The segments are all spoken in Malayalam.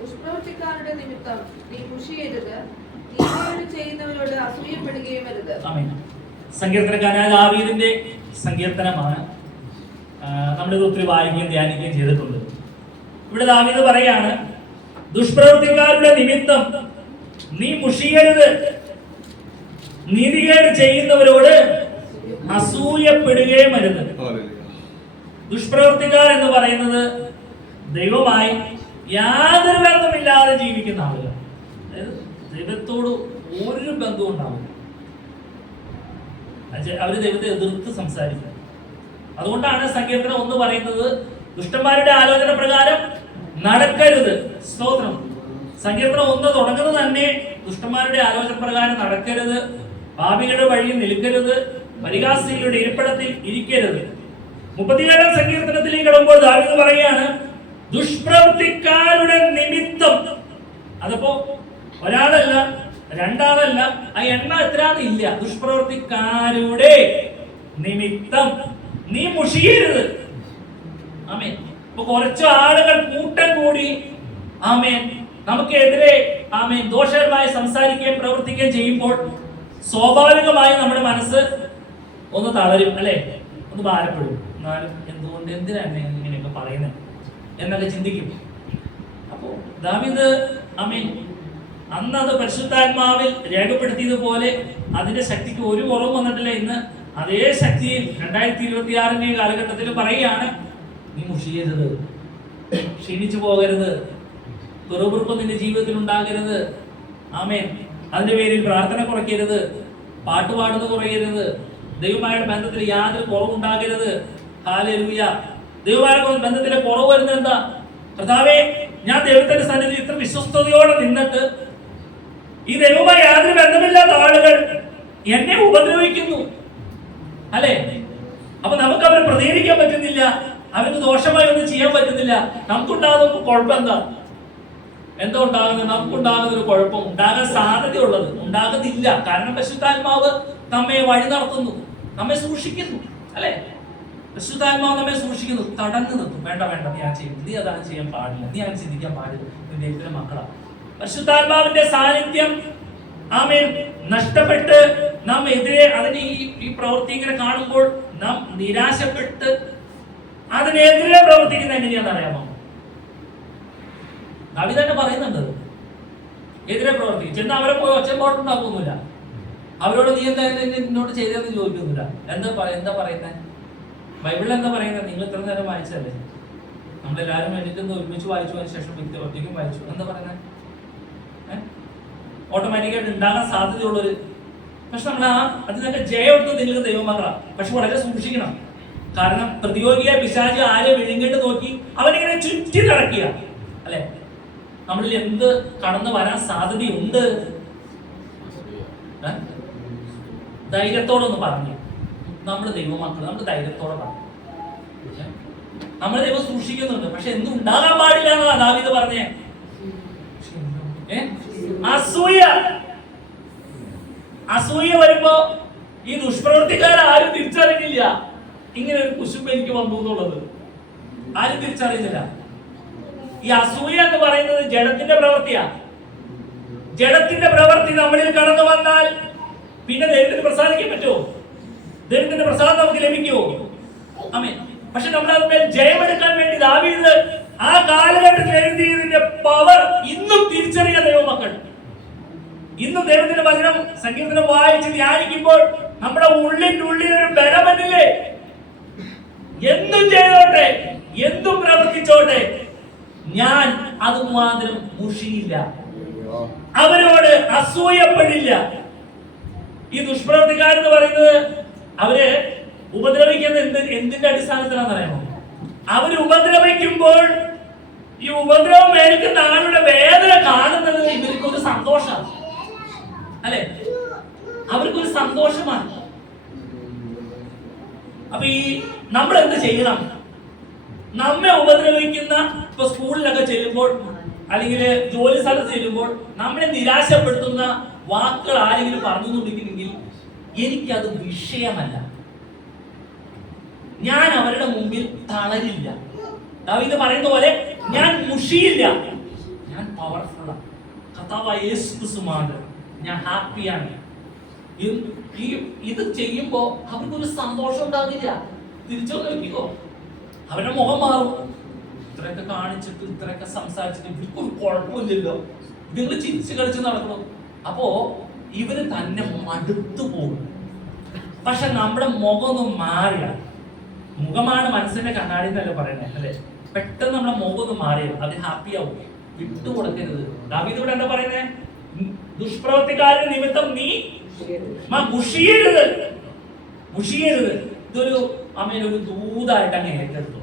ദുഷ്പ്രവൃത്തിക്കാരുടെ നിമിത്തം നീ മുഷിയരുത്, നീതികേട് ചെയ്യുന്നവരോട് അസൂയപ്പെടുകയും അരുത്. സങ്കീർത്തനക്കാരനായ ദാവീദിന്റെ സങ്കീർത്തനമാണ്. നമ്മളിത് ഒത്തിരി വായിക്കുകയും ധ്യാനിക്കുകയും ചെയ്തിട്ടുണ്ട്. ഇവിടെ ദാവീദ് പറയാണ്, ദുഷ്പ്രവൃത്തിക്കാരുടെ നിമിത്തം നീ മുഷിയരുത്, നീതികേട് ചെയ്യുന്നവരോട് അസൂയപ്പെടുകയും അരുത്. ദുഷ്പ്രവൃത്തിക്കാർ എന്ന് പറയുന്നത് ദൈവമായി യാതൊരു ബന്ധമില്ലാതെ ജീവിക്കുന്ന ആളുകൾ. അതായത് ദൈവത്തോട് ഒരു ബന്ധവും ഉണ്ടാവില്ല. അവര് ദൈവത്തെ എതിർത്ത് സംസാരിക്കുക. അതുകൊണ്ടാണ് സങ്കീർത്തനം 1 പറയുന്നത്, ദുഷ്ടന്മാരുടെ ആലോചന പ്രകാരം നടക്കരുത്. സ്തോത്രം. സങ്കീർത്തനം 1 തുടങ്ങുന്നത് തന്നെ ദുഷ്ടന്മാരുടെ ആലോചന പ്രകാരം നടക്കരുത്, പാപികളുടെ വഴിയിൽ നിൽക്കരുത്, പരിഹാസികളുടെ ഇരിപ്പിടത്തിൽ ഇരിക്കരുത്. 37 സങ്കീർത്തനത്തിലേക്ക് കടക്കുമ്പോൾ ദാവീദ് പറയുകയാണ്, ദുഷ്പ്രവൃത്തിക്കാരുടെ നിമിത്തം. അതപ്പോ ഒരാളല്ല, രണ്ടാളല്ല, ആ എണ്ണ എത്രയാന്നില്ല. ദുഷ്പ്രവൃത്തിക്കാരുടെ നിമിത്തം നീ മുഷിയരുത്. ആമേൻ. ഇപ്പൊ കുറച്ചു ആളുകൾ കൂട്ടം കൂടി ആമേൻ നമുക്കെതിരെ ആമേൻ ദോഷകരമായി സംസാരിക്കുകയും പ്രവർത്തിക്കുകയും ചെയ്യുമ്പോൾ സ്വാഭാവികമായി നമ്മുടെ മനസ്സ് ഒന്ന് തളരും, അല്ലെ? ഒന്ന് ഭാരപ്പെടും. എന്നാലും എന്തിനാണ് ഇങ്ങനെയൊക്കെ പറയുന്നത് എന്നൊക്കെ ചിന്തിക്കും. അപ്പോ ദാവീദ് ആമേൻ അന്ന് അത് പരിശുദ്ധാത്മാവിൽ രേഖപ്പെടുത്തിയതുപോലെ അതിന്റെ ശക്തിക്ക് ഒരു കുറവും വന്നിട്ടില്ല. ഇന്ന് അതേ ശക്തിയിൽ 2026 കാലഘട്ടത്തിൽ പറയുകയാണ്, നീ മുഷിയരുത്, ക്ഷീണിച്ചു പോകരുത്, പിറുപിറുപ്പ് നിന്റെ ജീവിതത്തിൽ ഉണ്ടാകരുത്. ആമേൻ. അതിന്റെ പേരിൽ പ്രാർത്ഥന കുറയ്ക്കരുത്, പാട്ടുപാടുന്നത് കുറയരുത്, ദൈവമായുടെ ബന്ധത്തിൽ യാതൊരു കുറവുണ്ടാകരുത്. ഹല്ലേലൂയ. ദൈവമായുടെ ബന്ധത്തിലെ കുറവ് വരുന്നത് എന്താ? കർത്താവേ, ഞാൻ ദൈവത്തിന്റെ സന്നിധി ഇത്ര വിശ്വസ്തയോടെ നിന്നിട്ട് ഈ ദൈവവുമായി യാതൊരു ബന്ധമില്ലാത്ത ആളുകൾ എന്നെ ഉപദ്രവിക്കുന്നു, അല്ലെ? അപ്പൊ നമുക്ക് അവരെ പ്രതികരിക്കാൻ പറ്റുന്നില്ല, അവർക്ക് ദോഷമായി ഒന്നും ചെയ്യാൻ പറ്റുന്നില്ല. നമുക്കുണ്ടാകുന്ന കുഴപ്പം എന്താ ഉണ്ടാകുന്നത്? നമുക്കുണ്ടാകുന്ന ഒരു കുഴപ്പം ഉണ്ടാകാൻ സാധ്യതയുള്ളത് ഉണ്ടാകുന്നില്ല. കാരണം പരിശുദ്ധാത്മാവ് നമ്മെ വഴി നടത്തുന്നു, നമ്മെ സൂക്ഷിക്കുന്നു, അല്ലെ? പരിശുദ്ധാത്മാവ് നമ്മെ സൂക്ഷിക്കുന്നു, തടഞ്ഞു നിർത്തും. വേണ്ട, നീ ആ ചെയ്യുന്നു, നീ അതാണ് ചെയ്യാൻ പാടില്ല, നീ അങ്ങനെ ചിന്തിക്കാൻ പാടില്ല, നീ ദൈവത്തിന്റെ മക്കളാണ്. പരിശുദ്ധാത്മാവിന്റെ സാന്നിധ്യം ആമേൻ നഷ്ടപ്പെട്ട് നാം എതിരെ അതിന് ഈ പ്രവൃത്തി ഇങ്ങനെ കാണുമ്പോൾ നാം നിരാശപ്പെട്ട് അതിനെതിരെ പ്രവർത്തിക്കുന്ന എങ്ങനെയാണെന്ന് അറിയാമോ? ദാവീദ് തന്നെ പറയുന്നുണ്ട്, എതിരെ പ്രവർത്തിക്കും. ചെന്ന് അവരെ പോയി ഒച്ചപ്പാടുണ്ടാക്കുന്നില്ല, അവരോട് നീ എന്താ എന്നോട് ചെയ്തതെന്ന് ചോദിക്കുന്നില്ല. എന്താ പറയുന്നത്? ബൈബിളിൽ എന്താ പറയുന്നത്? നിങ്ങൾ ഇത്ര നേരം വായിച്ചല്ലേ, നമ്മളെല്ലാവരും വേണ്ടിയിട്ട് ഒരുമിച്ച് വായിച്ചു, അതിന് ശേഷം വ്യക്തി ഒറ്റയ്ക്കും വായിച്ചു. എന്താ പറയുന്നത്? ഓട്ടോമാറ്റിക്കായിട്ട് ഉണ്ടാകാൻ സാധ്യതയുള്ളൊരു, പക്ഷെ നമ്മൾ അതിനൊക്കെ ജയമെടുത്ത് നിങ്ങൾക്ക് ദൈവമക്കളാണ്. പക്ഷെ വളരെ സൂക്ഷിക്കണം. കാരണം പ്രതിയോഗിയായ പിശാച് ആരെ വിഴുങ്ങിട്ട് നോക്കി അവനിങ്ങനെ ചുറ്റി നടക്കുക, അല്ലെ? നമ്മളിൽ എന്ത് കടന്നു വരാൻ സാധ്യതയുണ്ട്? ധൈര്യത്തോടെ ഒന്ന് പറഞ്ഞു, നമ്മൾ ദൈവമക്കൾ, നമ്മൾ ധൈര്യത്തോടെ പറഞ്ഞു. നമ്മൾ ദൈവം സൂക്ഷിക്കുന്നുണ്ട്, പക്ഷെ എന്തും ഉണ്ടാകാൻ പാടില്ല എന്നാണ് ദാവീദ് പറഞ്ഞേ. അസൂയ വരുമ്പോ ഈ ദുഷ്പ്രവൃത്തിക്കാരെ ആരും തിരിച്ചറിഞ്ഞില്ല. ഇങ്ങനെ ഒരു കുശുമ്പ് എനിക്ക് വന്നു എന്നുള്ളത് ആരും തിരിച്ചറിയുന്നില്ല. ഈ അസൂയ എന്ന് പറയുന്നത് ജഡത്തിന്റെ പ്രവൃത്തിയാ. ജഡത്തിന്റെ പ്രവൃത്തി നമ്മളിൽ കടന്നു വന്നാൽ പിന്നെ ദൈവത്തിന് പ്രസാദിക്കാൻ പറ്റുമോ? ദൈവത്തിന്റെ പ്രസാദം നമുക്ക് ലഭിക്കുമോ? ആമേൻ. പക്ഷെ നമ്മൾ അതിന്മേൽ ജയമെടുക്കാൻ വേണ്ടി ദാവീദ് ആ കാലഘട്ടത്തിൽ എഴുതിയതിന്റെ പവർ ഇന്നും തിരിച്ചറിയാൻ ദൈവമക്കൾ. ഇന്നും ദൈവത്തിന്റെ വചനം സങ്കീർത്തനം വായിച്ച് ധ്യാനിക്കുമ്പോൾ നമ്മുടെ ഉള്ളിന്റെ ഉള്ളിൽ ഒരു ബലമല്ലേ? എന്തും ചെയ്തോട്ടെ, എന്തും പ്രവർത്തിച്ചോട്ടെ, ഞാൻ അതുമാത്രം മുഷിയില്ല, അവരോട് അസൂയപ്പെടില്ല. ഈ ദുഷ്പ്രവൃത്തിക്കാരെന്ന് പറയുന്നത് അവര് ഉപദ്രവിക്കുന്നത് എന്തിന്റെ അടിസ്ഥാനത്തിലാണെന്ന് അറിയാമോ? അവര് ഉപദ്രവിക്കുമ്പോൾ ഈ ഉപദ്രവം ഏൽക്കുന്ന ആളുടെ വേദന കാണുന്നത് ഇവർക്കൊരു സന്തോഷമാണ്, അല്ലെ? അവർക്കൊരു സന്തോഷമാണ്. അപ്പൊ ഈ നമ്മൾ എന്ത് ചെയ്യണം? നമ്മെ ഉപദ്രവിക്കുന്ന, ഇപ്പൊ സ്കൂളിലൊക്കെ ചെല്ലുമ്പോൾ അല്ലെങ്കിൽ ജോലി സ്ഥലത്ത് ചെല്ലുമ്പോൾ നമ്മളെ നിരാശപ്പെടുത്തുന്ന വാക്കുകൾ ആരെങ്കിലും പറഞ്ഞുകൊണ്ടിരിക്കുന്നെങ്കിൽ എനിക്കത് വിഷയമല്ല, ഞാൻ അവരുടെ മുമ്പിൽ തളരില്ല. ദാവീദ് പറയുന്ന പോലെ ഞാൻ മുഷിയില്ല, ഞാൻ പവർഫുള്ളാണ്, കർത്താവായ യേശു ക്രിസ്തുമാണ്, ഞാൻ ഹാപ്പിയാണ്. ഇത് ചെയ്യുമ്പോ അവർക്കൊരു സന്തോഷം ഉണ്ടാകില്ല. തിരിച്ചു നോക്കിക്കോ, അവരുടെ മുഖം മാറും. ഇത്രയൊക്കെ കാണിച്ചിട്ട് ഇത്രയൊക്കെ സംസാരിച്ചിട്ട് ഇവർക്കൊരു കുഴപ്പമില്ലല്ലോ, നിങ്ങൾ ചിരിച്ചു കളിച്ച് നടക്കണം. അപ്പോ ഇവര് തന്നെ മടുത്തു പോകും. പക്ഷെ നമ്മുടെ മുഖം ഒന്നും മാറിയ, മുഖമാണ് മനസ്സിന്റെ കണ്ണാടി എന്നല്ലേ പറയുന്നത് അല്ലെ? പെട്ടെന്ന് നമ്മുടെ മുഖം ഒന്ന് മാറിയത് അത് ഹാപ്പി ആവും. വിട്ടുകൊടുക്കരുത്. ദാവീദ് ഇവിടെ എന്താ പറയുന്നത്? ദുഷ്പ്രവർത്തിക്കാരുടെ നിമിത്തം നീ മുഷിയരുത്, മുഷിയരുത്. ഇതൊരു ഒരു ദൂതായിട്ട് അങ്ങ് ഏറ്റെടുത്തു,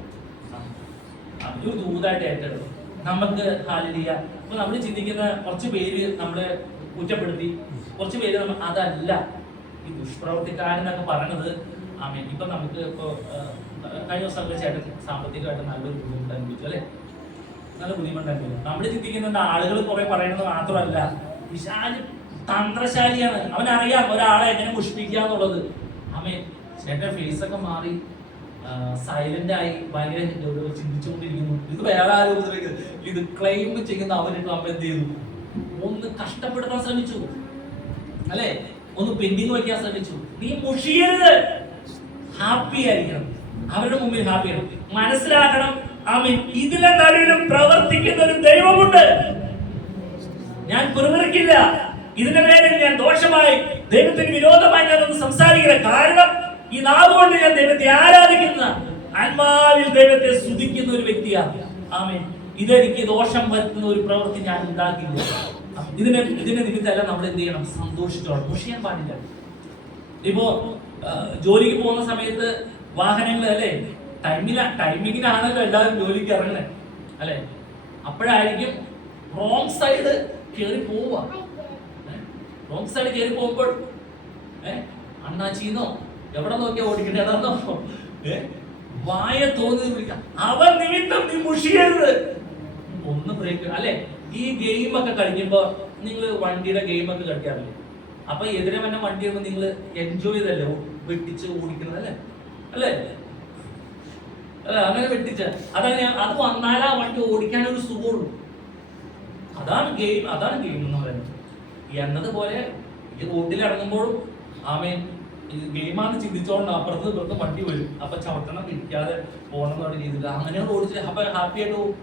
ഒരു ദൂതായിട്ട് ഏറ്റെടുത്തു. നമുക്ക് ഹാലലിയ. അപ്പൊ നമ്മൾ ചിന്തിക്കുന്ന കുറച്ച് പേര് നമ്മളെ കുറ്റപ്പെടുത്തി, കുറച്ച് പേര് നമ്മൾ അതല്ല ഈ ദുഷ്പ്രവർത്തിക്കാരെന്നൊക്കെ പറയുന്നത്. ഇപ്പൊ നമുക്ക് ഇപ്പൊ കഴിഞ്ഞ ദിവസം ചേട്ടൻ സാമ്പത്തികമായിട്ട് നല്ലൊരു ബുദ്ധിമുട്ട് അനുഭവിച്ചു അല്ലെ? നല്ല ബുദ്ധിമുട്ട് അനുഭവിച്ചു. നമ്മൾ ചിന്തിക്കുന്നുണ്ട് ആളുകൾ കുറെ പറയുന്നത് മാത്രമല്ല, പിശാച് തന്ത്രശാലിയാണ്. അവനറിയാം ഒരാളെ എങ്ങനെ പുഷ്പിക്കുക എന്നുള്ളത്. ചേട്ടൻ ഫേസ് ഒക്കെ മാറി, സൈലന്റ് ആയി, ഭയങ്കര ചിന്തിച്ചുകൊണ്ടിരിക്കുന്നു. ഇത് വേറെ ആരും ഇത് ക്ലെയിം ചെയ്യുന്ന അവരിട്ട് നമ്മൾ എന്ത് ചെയ്തു? ഒന്ന് കഷ്ടപ്പെടുത്താൻ ശ്രമിച്ചു അല്ലെ? ഒന്ന് പെൻഡിങ് വയ്ക്കാൻ ശ്രമിച്ചു. നീ മുഷിയരുത്, ഹാപ്പി ആയിരിക്കണം. അവരുടെ മുമ്പിൽ ഹാപ്പിയാണ്. മനസ്സിലാക്കണം, ഇതിലെ നടുവിലും പ്രവർത്തിക്കുന്ന ഒരു ദൈവമുണ്ട്. ഞാൻ പുറത്തിറക്കില്ല, ഇതിന്റെ പേരിൽ ഞാൻ ദോഷമായി ദൈവത്തിന് വിരോധമായി ഞാനൊന്ന് സംസാരിക്കില്ല. കാരണം ഈ നാവുകൊണ്ട് ഞാൻ ദൈവത്തെ ആരാധിക്കുന്ന, ആത്മാവിൽ ദൈവത്തെ സ്തുതിക്കുന്ന ഒരു വ്യക്തിയാണ്. ഇതെനിക്ക് ദോഷം വരുത്തുന്ന ഒരു പ്രവൃത്തി ഞാൻ ഉണ്ടാക്കില്ല. ഇതിന്റെ നിമിത്തമല്ല നമ്മൾ എന്ത് ചെയ്യണം? സന്തോഷിച്ചോളാം, മുഷിയാൻ പാടില്ല. ഇപ്പോ ജോലിക്ക് പോകുന്ന സമയത്ത് വാഹനങ്ങൾ അല്ലെ ടൈമിങ്ങിനാണല്ലോ എല്ലാവരും ജോലിക്ക് ഇറങ്ങണേ അല്ലെ? അപ്പോഴായിരിക്കും റോങ് സൈഡ് കയറി പോവുക. റോങ് സൈഡ് കയറി പോകുമ്പോൾ അണ്ണാച്ചിന്നോ എവിടെ നോക്കിയാ ഓടിക്കണ്ടേന്നോ വായ തോന്നി വിളിക്കാം. അവൻ നിമിത്തം നീ മുഷിയരുത്. ഒന്ന് ബ്രേക്ക് അല്ലെ? ഈ ഗെയിമൊക്കെ കളിക്കുമ്പോ നിങ്ങൾ വണ്ടിയുടെ ഗെയിമൊക്കെ കളിക്കാറില്ലേ? അപ്പൊ എതിരെ വന്ന വണ്ടി ആകുമ്പോൾ നിങ്ങൾ എൻജോയ് ചെയ്തല്ലേ വെട്ടിച്ച് ഓടിക്കുന്നത് അല്ലേ? അല്ലേ? അല്ല അങ്ങനെ വെട്ടിച്ച അതങ്ങനെ അത് വന്നാലേ ആ വണ്ടി ഓടിക്കാനൊരു സുഖമുള്ളൂ. അതാണ് ഗെയിം എന്ന് പറയുന്നത്. എന്നതുപോലെ ഈ റോഡിൽ ഇറങ്ങുമ്പോഴും ഗെയിമാന്ന് ചിന്തിച്ചോണ്ട് അപ്പുറത്ത് വണ്ടി വരും. അപ്പൊ ചവിട്ടണം ഇരിക്കാതെ പോകണം എന്നുള്ള രീതിയിൽ അങ്ങനെ ഓടിച്ച് അപ്പൊ ഹാപ്പി ആയിട്ട് പോകും.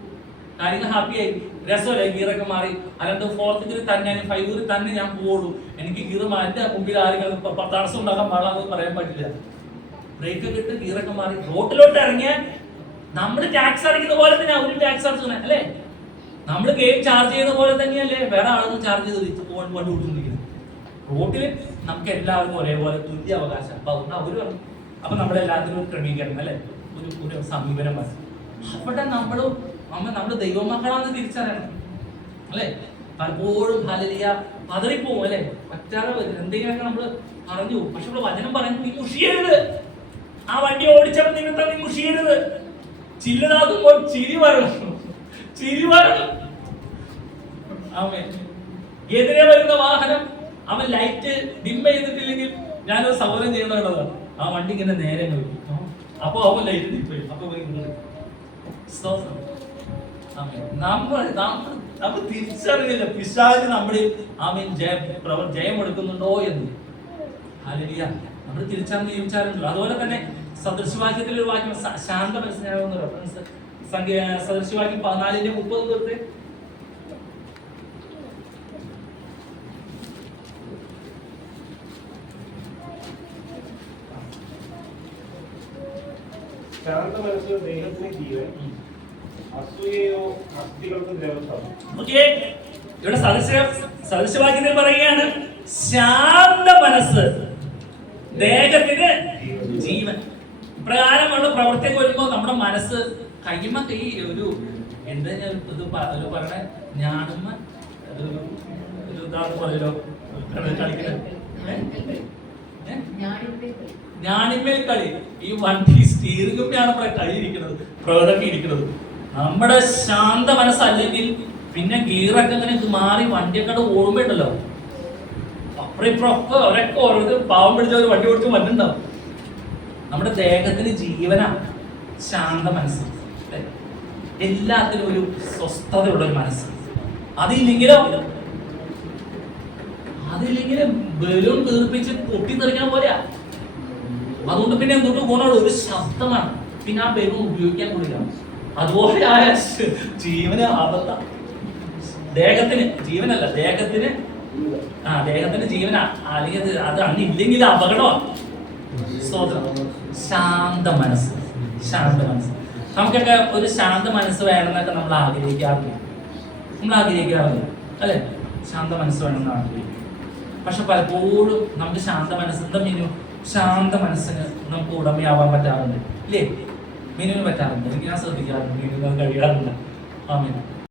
കാര്യങ്ങൾ ഹാപ്പിയായി, രസമല്ലേ? ഗീറൊക്കെ മാറി. അല്ലാണ്ട് ഫോർത്ത് ഗിയർ തന്നെ 5 ഗിയർ തന്നെ ഞാൻ പോവുള്ളൂ, എനിക്ക് ഗീർ മാറ്റി മുമ്പിൽ ആരെങ്കിലും തടസ്സം ഉണ്ടാക്കാൻ പാടാന്ന് പറയാൻ പറ്റില്ല. ബ്രേക്ക് ഇട്ട് ഗീറൊക്കെ മാറി റോട്ടിലോട്ട് ഇറങ്ങിയ നമ്മൾ ടാക്സ് അടയ്ക്കുന്ന പോലെ തന്നെ അവരും ടാക്സ് അടച്ചേ അല്ലേ? നമ്മൾ ഗെയിം ചാർജ് ചെയ്യുന്ന പോലെ തന്നെയല്ലേ വേറെ ആളുകൾ ചാർജ് ചെയ്ത് വണ്ടി ഓടിക്കൊണ്ടിരിക്കുന്നത്. റോട്ടില് നമുക്ക് എല്ലാവർക്കും ഒരേപോലെ തുല്യ അവകാശം. അപ്പൊ അതുകൊണ്ട് അവര് പറഞ്ഞു. അപ്പൊ നമ്മളെല്ലാത്തിനും ഒരു ക്രമീകരണം അല്ലെ? ഒരു സമീപനം വരും. അവിടെ നമ്മള് ദൈവമക്കളാന്ന് തിരിച്ചറിയണം അല്ലെ? പലപ്പോഴും ഹല്ലേലൂയ പതറിപ്പോവും അല്ലെ? പറ്റാതെ എന്തെങ്കിലുമൊക്കെ നമ്മള് പറഞ്ഞു പോകും. പക്ഷെ ഇവിടെ വചനം പറയുന്നത് നീ മുഷിയരുത്. ആ വണ്ടി ഓടിച്ചപ്പോൾ നിമിത്തം നീ മുഷിയരുത്. ചില്ലതാകുമ്പോൾ ചിരി വരണം. എതിരെ വരുന്ന വാഹനം അവൻ ലൈറ്റ് ഡിം ചെയ്തിട്ടില്ലെങ്കിൽ ഞാനത് സൗകര്യം ചെയ്യണതാണ്. ആ വണ്ടി ഇങ്ങനെ നേരെ നോക്കും. അപ്പൊ അവൻ ലൈറ്റ് ഡിം ചെയ്യും. അപ്പൊ നമ്മൾ തിരിച്ചറിയില്ല പിശാച് നമ്മുടെ ജയം എടുക്കുന്നുണ്ടോ എന്ന്. ഹല്ലേലൂയ. നമ്മൾ തിരിച്ചറിഞ്ഞ് ജീവിച്ചാലുണ്ടല്ലോ. അതുപോലെ തന്നെ സദൃശവാക്യത്തിൽ ഒരു വാക്യം ശാന്ത മനസ്സിലാവുന്ന റെഫറൻസ് സദൃശവാക്യം 14:30 തൊട്ട് ശാന്ത മനസ്സിൽ ദേഹത്തിന് ജീവൻ, അസൂയയോ അസ്ഥികൾക്ക് ദേവത്വം. ഇവിടെ സദൃശവാക്യത്തിൽ പറയുകയാണ് ശാന്ത മനസ്സ് ദേഹത്തിന് ജീവൻ. ഇപ്രകാരമുള്ള പ്രവർത്തിയൊക്കെ വരുമ്പോൾ നമ്മുടെ മനസ്സ് കയ്യുമ്മ ഈ ഒരു എന്താ ഞാൻ ഇത് പറയണേ ഞാനുമ്മ ഒരു ഇതാന്ന് പറയലോ ഞാനിന്മേൽ കളി. ഈ വണ്ടി സ്റ്റീറിംഗുമ്മയാണ് നമ്മുടെ കളി ഇരിക്കുന്നത്, പ്രകൃതി ഇരിക്കുന്നത്. നമ്മുടെ ശാന്ത മനസ്സല്ലെങ്കിൽ പിന്നെ ഗീറൊക്കെ ഇങ്ങനെ മാറി വണ്ടിയൊക്കെ ഓടുമ്പോണ്ടല്ലോ അപ്പുറം ഇപ്പുറമൊക്കെ അവരൊക്കെ ഓരോ പാവം പിടിച്ച ഒരു വണ്ടി ഓടിച്ച് വന്നിട്ടുണ്ടാവും. നമ്മുടെ ദേഹത്തിന് ജീവനാണ് ശാന്ത മനസ്സ്. എല്ലാത്തിനും ഒരു സ്വസ്ഥതയുള്ള ഒരു മനസ്സ്. അതില്ലെങ്കിലോ ബലൂൺ തീർപ്പിച്ച് പൊട്ടിത്തെറിക്കാൻ പോലെയാ. അതുകൊണ്ട് പിന്നെ എന്തുകൊണ്ട് ഗുണമുള്ള ഒരു ശബ്ദമാണ്, പിന്നെ ആ ബലൂൺ ഉപയോഗിക്കാൻ കൂടില്ല. അതുപോലെ ആയ ജീവന് ആപത്ത, ദേഹത്തിന് ജീവനല്ല, ദേഹത്തിന് ജീവനാ. അല്ലെങ്കിൽ അത് അങ്ങില്ലെങ്കിൽ അപകടമാണ്. സ്തോത്രം. ശാന്ത മനസ്സ്. നമുക്കൊക്കെ ഒരു ശാന്ത മനസ്സ് വേണമെന്നൊക്കെ നമ്മൾ ആഗ്രഹിക്കാറില്ല അല്ലെ? ശാന്ത മനസ്സ് വേണമെന്ന് ആഗ്രഹിക്കും. പക്ഷെ പലപ്പോഴും നമുക്ക് ശാന്ത മനസ്സ് ശാന്ത മനസ്സിന് നമുക്ക് ഉടമയാവാൻ പറ്റാറുണ്ട് ഇല്ലേ? മീനുവിന് പറ്റാറുണ്ട്. എനിക്ക് ഞാൻ ശ്രദ്ധിക്കാറുണ്ട്, മീനുവിന് കഴിയാറുണ്ട്. ആമേൻ.